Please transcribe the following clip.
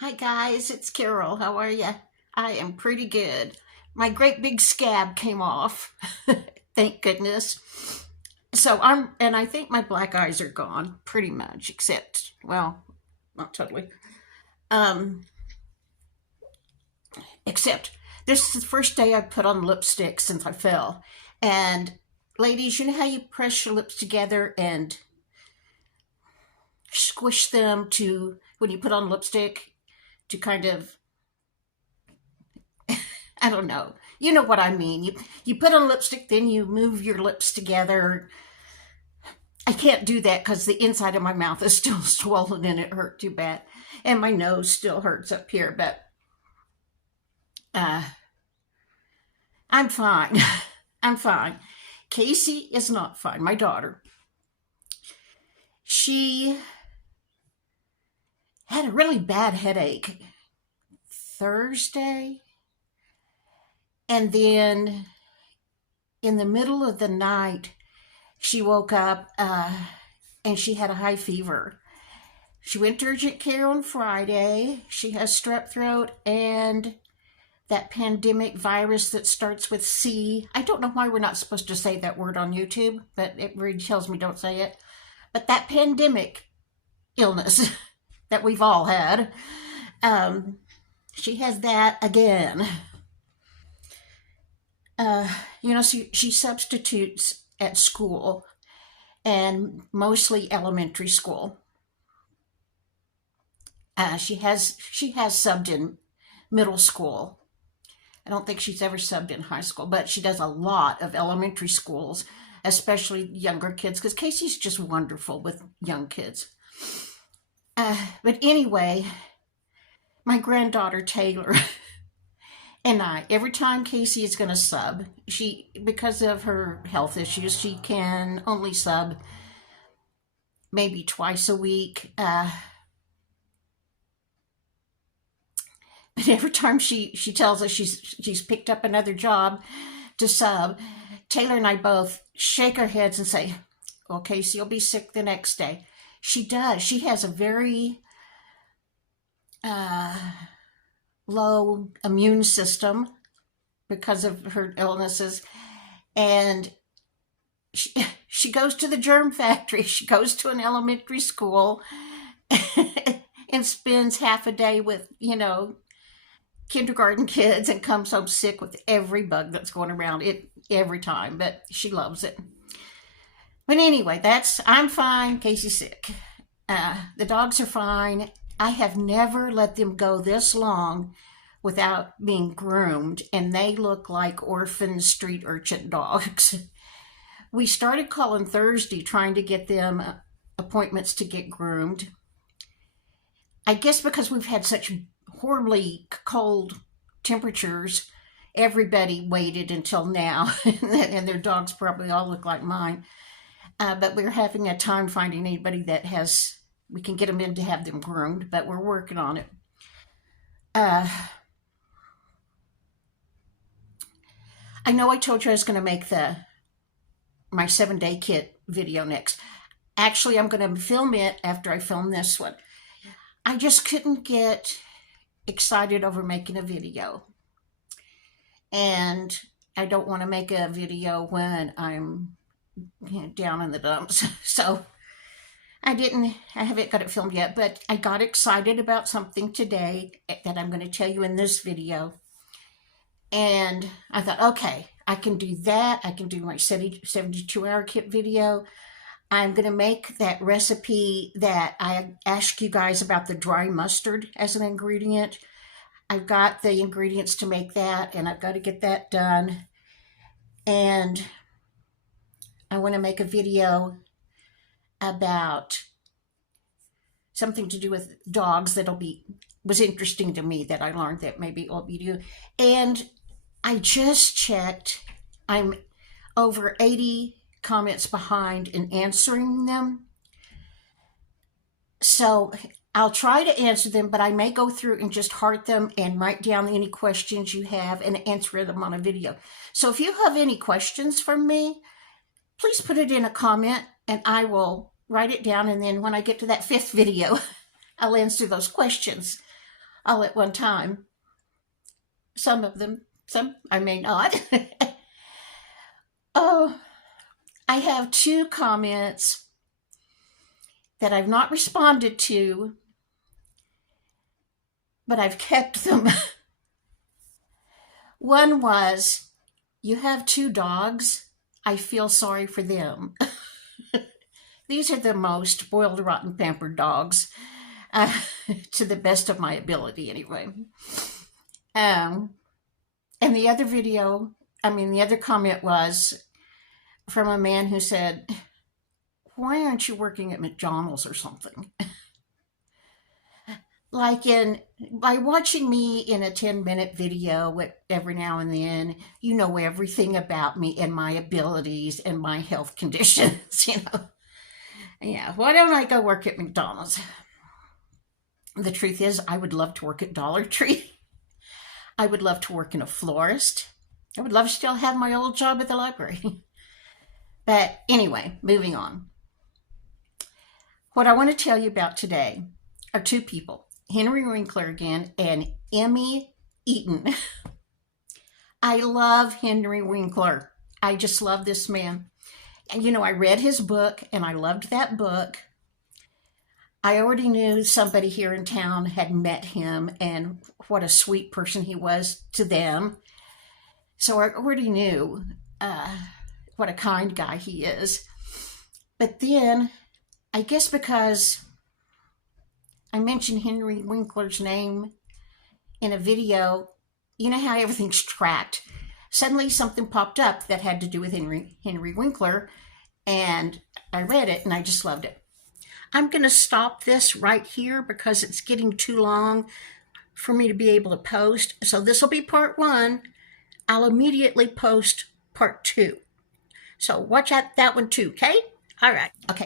Hi guys, it's Carol. How are you? I am pretty good. My great big scab came off. Thank goodness. And I think my black eyes are gone pretty much, except, well, not totally. Um, except this is the first day I put on lipstick since I fell. And ladies, you know how you press your lips together and squish them to, when you put on lipstick, to kind of, I don't know. You know what I mean. You put on lipstick, then you move your lips together. I can't do that because the inside of my mouth is still swollen and it hurt too bad. And my nose still hurts up here, but uh, I'm fine. I'm fine. Casey is not fine. My daughter. She had a really bad headache Thursday. And then in the middle of the night, she woke up and she had a high fever. She went to urgent care on Friday. She has strep throat and that pandemic virus that starts with C. I don't know why we're not supposed to say that word on YouTube, but it really tells me don't say it. But that pandemic illness that we've all had, she has that again. She substitutes at school and mostly elementary school. She has subbed in middle school. I don't think she's ever subbed in high school, but she does a lot of elementary schools, especially younger kids, because Casey's just wonderful with young kids. But anyway, my granddaughter Taylor and I, every time Casey is going to sub, because of her health issues, she can only sub maybe twice a week. But every time she tells us she's picked up another job to sub, Taylor and I both shake our heads and say, well, Casey will be sick the next day. She does. She has a very low immune system because of her illnesses. And she goes to the germ factory. She goes to an elementary school and spends half a day with, kindergarten kids and comes home sick with every bug that's going around it every time, but she loves it. But anyway, I'm fine. Casey's sick. The dogs are fine. I have never let them go this long without being groomed, and they look like orphan street urchin dogs. We started calling Thursday trying to get them appointments to get groomed. I guess because we've had such horribly cold temperatures, everybody waited until now, and their dogs probably all look like mine. But we're having a time finding anybody that we can get them in to have them groomed, but we're working on it. I know I told you I was going to make my 7-day kit video next. Actually, I'm going to film it after I film this one. I just couldn't get excited over making a video. And I don't want to make a video when I'm down in the dumps. So I haven't got it filmed yet, but I got excited about something today that I'm going to tell you in this video. And I thought, okay, I can do that. I can do my 72-hour kit video. I'm going to make that recipe that I asked you guys about, the dry mustard as an ingredient. I've got the ingredients to make that, and I've got to get that done. And I want to make a video about something to do with dogs was interesting to me, that I learned that maybe all of you do. And I just checked. I'm over 80 comments behind in answering them. So I'll try to answer them, but I may go through and just heart them and write down any questions you have and answer them on a video. So if you have any questions from me, please put it in a comment and I will write it down. And then when I get to that 5th video, I'll answer those questions. all at one time. Some of them, some I may not. Oh, I have 2 comments that I've not responded to, but I've kept them. One was, "You have 2 dogs. I feel sorry for them." These are the most spoiled, rotten, pampered dogs, uh, to the best of my ability, anyway. Um, and the other comment was from a man who said, "Why aren't you working at McDonald's or something?" By watching me in a 10-minute video every now and then, you know everything about me and my abilities and my health conditions, Yeah, why don't I go work at McDonald's? The truth is, I would love to work at Dollar Tree. I would love to work in a florist. I would love to still have my old job at the library. But anyway, moving on. What I want to tell you about today are 2 people, Henry Winkler again and Emmy Eaton. I love Henry Winkler. I just love this man. And I read his book and I loved that book. I already knew somebody here in town had met him and what a sweet person he was to them. So I already knew what a kind guy he is. But then, I guess because I mentioned Henry Winkler's name in a video, you know how everything's tracked. Suddenly something popped up that had to do with Henry Winkler, and I read it and I just loved it. I'm going to stop this right here because it's getting too long for me to be able to post. So this will be part 1. I'll immediately post part 2. So watch out that one too, okay? All right. Okay.